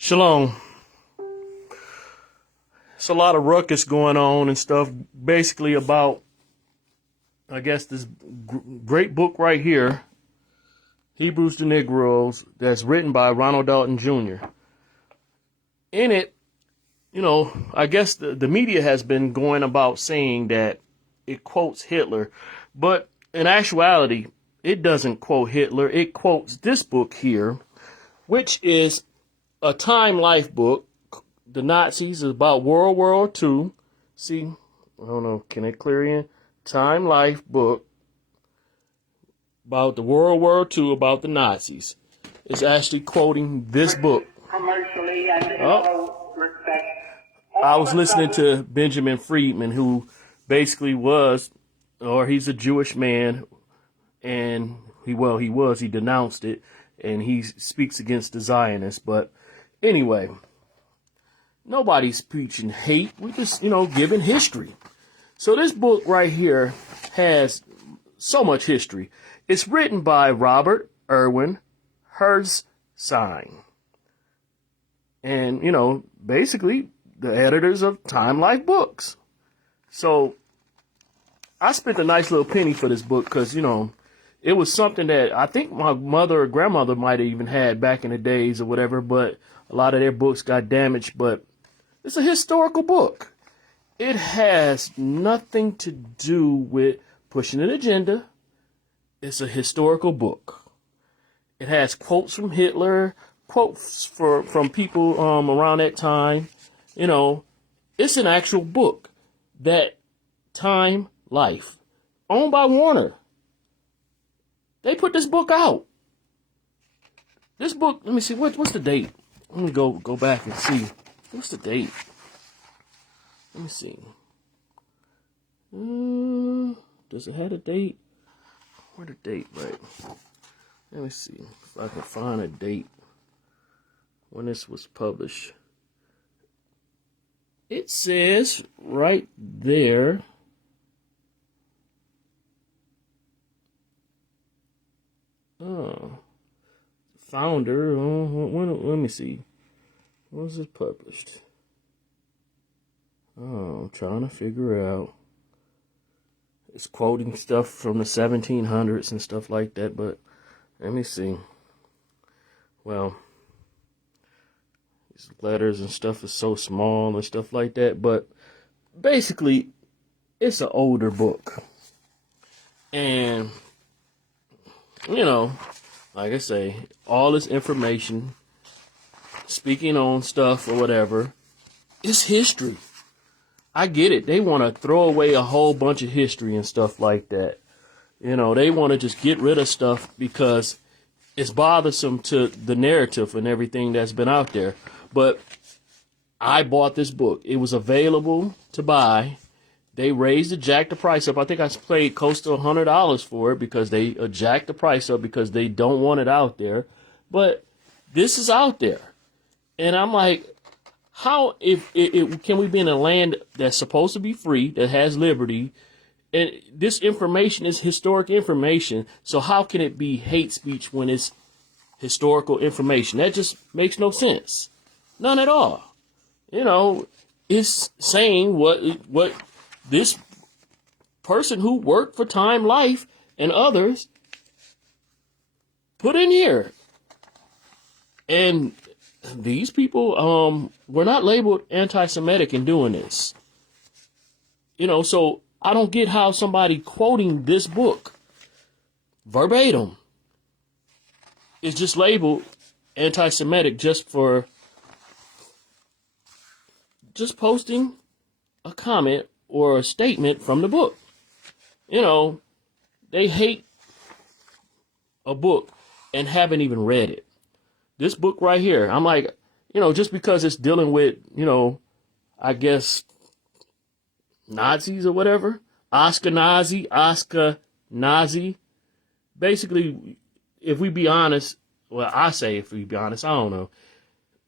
Shalom. It's a lot of ruckus going on and stuff, basically about, I guess, this great book right here, Hebrews to Negroes, that's written by Ronald Dalton Jr. In it, I guess the media has been going about saying that it quotes Hitler, but in actuality, it doesn't quote Hitler. It quotes this book here, which is a Time Life book. The Nazis is about World War II. See, I don't know, can it clear in? Time Life book about the World War II, about the Nazis. It's actually quoting this book. Commercially and in all respects. I was listening to Benjamin Friedman, who basically was, or he's a Jewish man, and he denounced it, and he speaks against the Zionists. But anyway, nobody's preaching hate. We're just, giving history. So this book right here has so much history. It's written by Robert Irwin Herzstein. And, basically the editors of Time Life books. So I spent a nice little penny for this book because, it was something that I think my mother or grandmother might have even had back in the days or whatever, but a lot of their books got damaged. But it's a historical book. It has nothing to do with pushing an agenda. It's a historical book. It has quotes from Hitler, quotes from people around that time. It's an actual book. That Time Life, owned by Warner. They put this book out. This book, let me see, what's the date? Let me go back and see. What's the date? Let me see. Does it have a date? Where the date, right? Let me see if I can find a date when this was published. It says right there. Founder. Let me see. When was it published? I'm trying to figure out. It's quoting stuff from the 1700s and stuff like that, but let me see. Well, these letters and stuff is so small and stuff like that, but basically, it's an older book. And, like I say, all this information, speaking on stuff or whatever, is history. I get it. They want to throw away a whole bunch of history and stuff like that. They want to just get rid of stuff because it's bothersome to the narrative and everything that's been out there. But I bought this book. It was available to buy. They jacked the price up. I think I paid close to $100 for it because they jacked the price up because they don't want it out there. But this is out there. And I'm like, how, if can we be in a land that's supposed to be free, that has liberty, and this information is historic information, so how can it be hate speech when it's historical information? That just makes no sense. None at all. It's saying what this person who worked for Time Life and others put in here. And these people were not labeled anti-Semitic in doing this. So I don't get how somebody quoting this book verbatim is just labeled anti-Semitic just for posting a comment or a statement from the book. They hate a book and haven't even read it. This book right here, I'm like, just because it's dealing with, I guess, Nazis or whatever, Oscar Nazi. Basically, if we be honest, well, I say if we be honest, I don't know.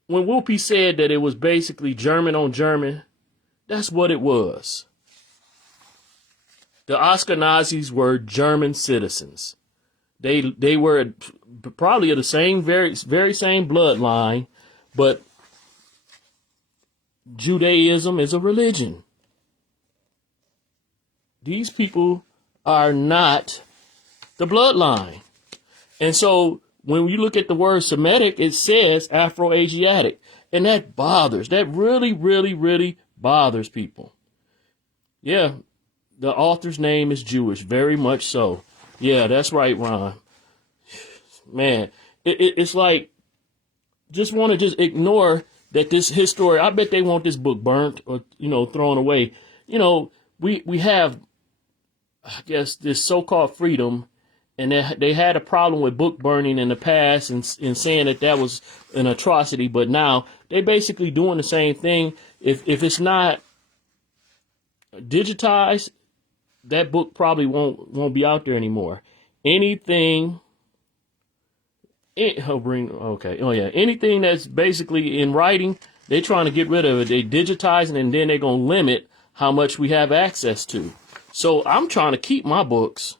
When Whoopi said that it was basically German on German, that's what it was. The Oscar Nazis were German citizens. They were probably of the same very same bloodline, but Judaism is a religion. These people are not the bloodline. And so when you look at the word Semitic, it says Afro-Asiatic. And that really, really, really bothers people. Yeah, the author's name is Jewish, very much so. Yeah, that's right, Ron. Man, it's like, just want to just ignore that his story. I bet they want this book burnt or, thrown away. We have, I guess, this so-called freedom, and they had a problem with book burning in the past and saying that was an atrocity. But now they basically doing the same thing. If it's not digitized, that book probably won't be out there anymore. Anything anything that's basically in writing, they're trying to get rid of it. They digitizing, and then they're going to limit how much we have access to. So I'm trying to keep my books.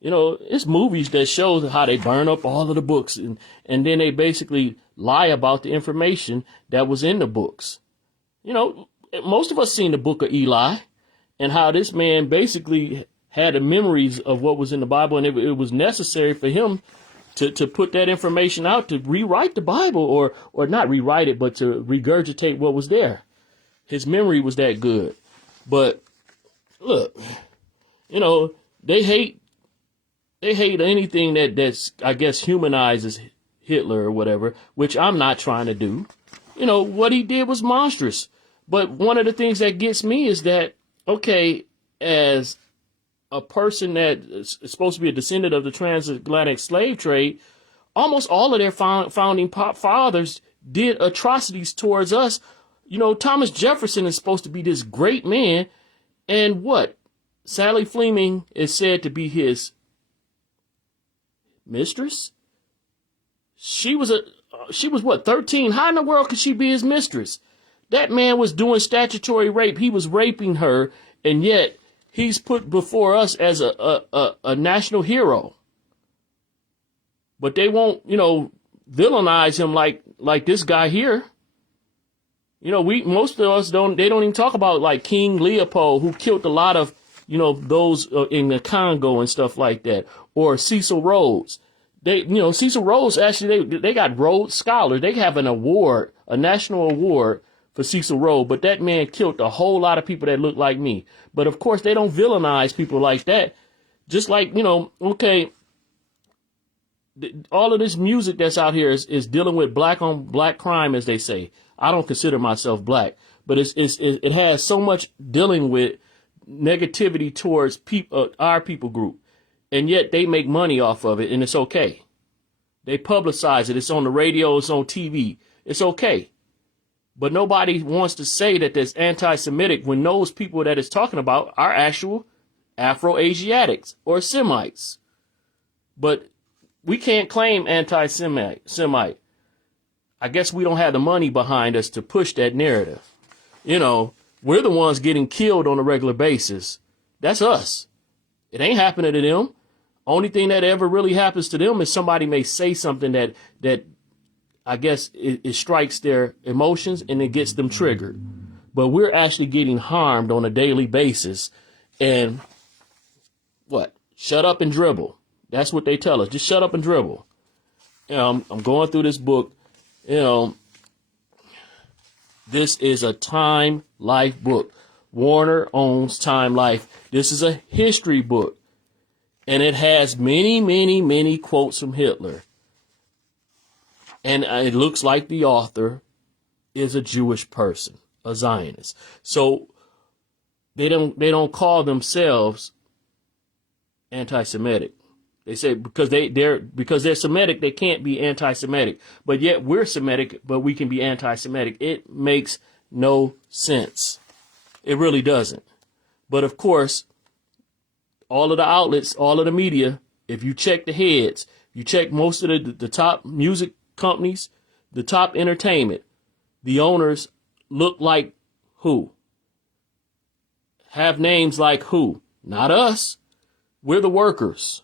It's movies that show how they burn up all of the books, and then they basically lie about the information that was in the books. Most of us seen the book of Eli, and how this man basically had the memories of what was in the Bible, and it was necessary for him to put that information out, to rewrite the Bible, or not rewrite it, but to regurgitate what was there. His memory was that good. But look, they hate anything that's, I guess, humanizes Hitler or whatever, which I'm not trying to do. What he did was monstrous. But one of the things that gets me is that, okay, as a person that is supposed to be a descendant of the transatlantic slave trade, almost all of their founding fathers did atrocities towards us. Thomas Jefferson is supposed to be this great man, and what? Sally Fleming is said to be his mistress. She was what, 13? How in the world could she be his mistress? That man was doing statutory rape. He was raping her, and yet he's put before us as a national hero. But they won't, villainize him like this guy here. Most of us they don't even talk about like King Leopold, who killed a lot of, those in the Congo and stuff like that, or Cecil Rhodes. Cecil Rhodes, actually, they got Rhodes Scholars. They have an award, a national award for Cecil Rhodes, but that man killed a whole lot of people that look like me. But of course, they don't villainize people like that. Just like, okay, all of this music that's out here is dealing with black on black crime, as they say. I don't consider myself black, but it has so much dealing with negativity towards our people group, and yet they make money off of it, and it's okay. They publicize it. It's on the radio. It's on TV. It's okay. But nobody wants to say that there's anti-Semitic when those people that it's talking about are actual Afro-Asiatics or Semites. But we can't claim anti-Semite. I guess we don't have the money behind us to push that narrative. We're the ones getting killed on a regular basis. That's us. It ain't happening to them. Only thing that ever really happens to them is somebody may say something that I guess it strikes their emotions and it gets them triggered. But we're actually getting harmed on a daily basis. And what? Shut up and dribble. That's what they tell us. Just shut up and dribble. I'm going through this book. This is a Time Life book. Warner owns Time Life. This is a history book. And it has many, many, many quotes from Hitler. And it looks like the author is a Jewish person, a Zionist. So they don't call themselves anti-Semitic. They say because they're Semitic, they can't be anti-Semitic. But yet we're Semitic, but we can be anti-Semitic. It makes no sense. It really doesn't. But of course, all of the outlets, all of the media, if you check the heads, you check most of the top music companies, the top entertainment, the owners look like who? Have names like who? Not us. We're the workers.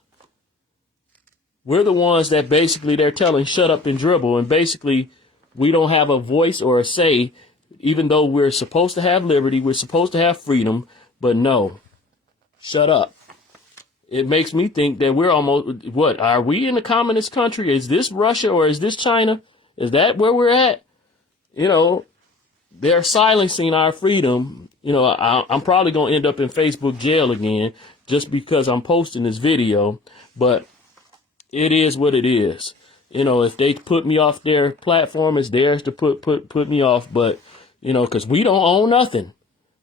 We're the ones that basically they're telling shut up and dribble, and basically we don't have a voice or a say even though we're supposed to have liberty, we're supposed to have freedom, but no, shut up. It makes me think that we're almost, what, are we in a communist country? Is this Russia or is this China? Is that where we're at? You know, they're silencing our freedom. You know, I'm probably going to end up in Facebook jail again just because I'm posting this video, but it is what it is. You know, if they put me off their platform, it's theirs to put me off. But, you know, because we don't own nothing.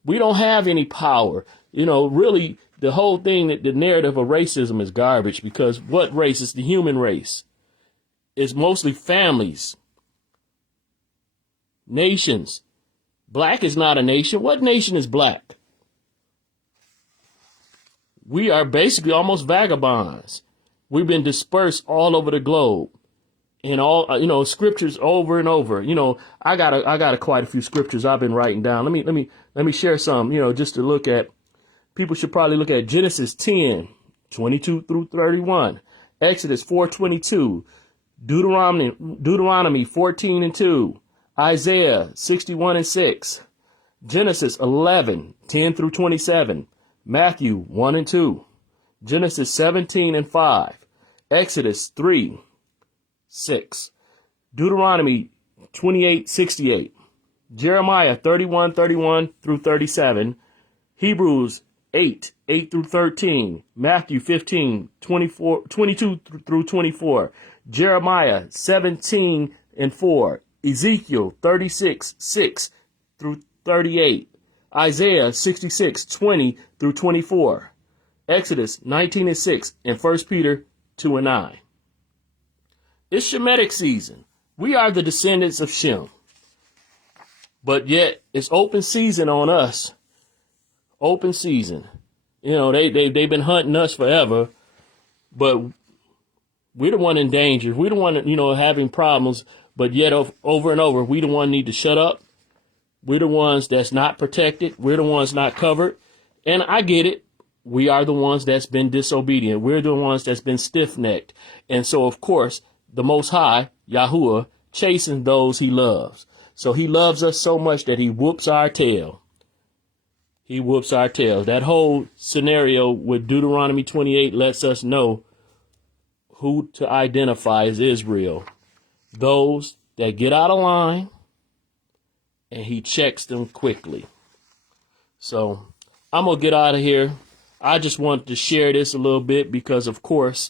We don't have any power. You know, really, the whole thing, that the narrative of racism is garbage, because what race is the human race? It's mostly families, nations. Black is not a nation. What nation is black? We are basically almost vagabonds. We've been dispersed all over the globe. And all, you know, scriptures over and over. You know, I got quite a few scriptures I've been writing down. Let me share some, you know, just to look at. People should probably look at Genesis 10:22 through 31, Exodus 4:22, Deuteronomy 14:2, Isaiah 61:6, Genesis 11:10 through 27, Matthew 1:2, Genesis 17:5, Exodus 3:6, Deuteronomy 28:68, Jeremiah 31:31 through 37, Hebrews 8:8 through 13, Matthew 15:22 through 24, Jeremiah 17:4, Ezekiel 36:6 through 38, Isaiah 66:20 through 24, Exodus 19:6, and 1 Peter 2:9. It's Shemitic season. We are the descendants of Shem. But yet it's open season on us. Open season. You know, they've been hunting us forever, but we're the one in danger. We're the one, you know, having problems, but yet over and over, we the one need to shut up. We're the ones that's not protected. We're the ones not covered. And I get it. We are the ones that's been disobedient. We're the ones that's been stiff-necked. And so, of course, the Most High, Yahuwah, chasing those he loves. So he loves us so much that he whoops our tail. He whoops our tails. That whole scenario with Deuteronomy 28 lets us know who to identify as Israel. Those that get out of line, and he checks them quickly. So I'm going to get out of here. I just wanted to share this a little bit because, of course,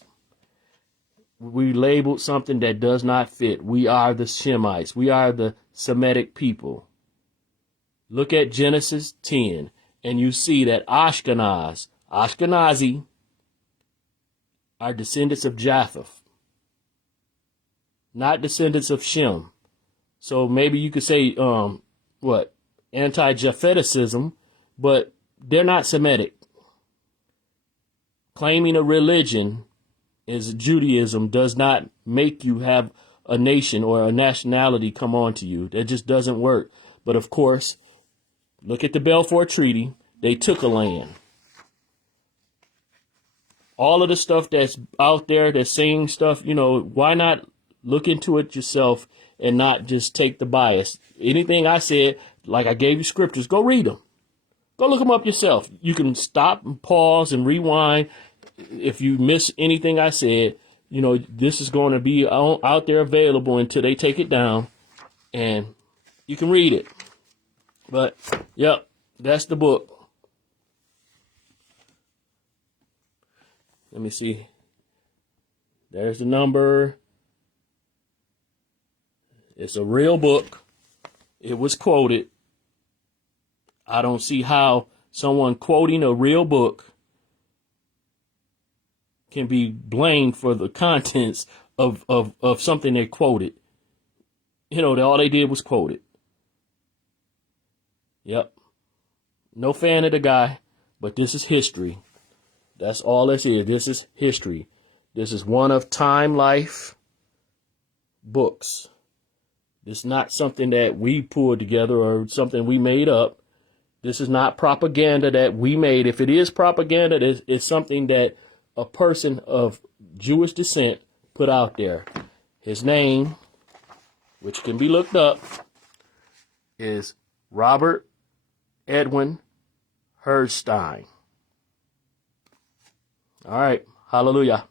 we labeled something that does not fit. We are the Shemites. We are the Semitic people. Look at Genesis 10. And you see that Ashkenazi, are descendants of Japheth, not descendants of Shem. So maybe you could say, anti-Japheticism, but they're not Semitic. Claiming a religion as Judaism does not make you have a nation or a nationality come onto you. That just doesn't work. But of course, look at the Balfour Treaty. They took a land. All of the stuff that's out there that's saying stuff, you know, why not look into it yourself and not just take the bias? Anything I said, like I gave you scriptures, go read them. Go look them up yourself. You can stop and pause and rewind. If you miss anything I said, you know, this is going to be out there available until they take it down, and you can read it. But, yep, that's the book. Let me see. There's the number. It's a real book. It was quoted. I don't see how someone quoting a real book can be blamed for the contents of something they quoted. You know, all they did was quote it. Yep. No fan of the guy, but this is history. That's all this is. This is history. This is one of Time Life books. This is not something that we pulled together or something we made up. This is not propaganda that we made. If it is propaganda, it's something that a person of Jewish descent put out there. His name, which can be looked up, is Robert Edwin Herstein. All right. Hallelujah.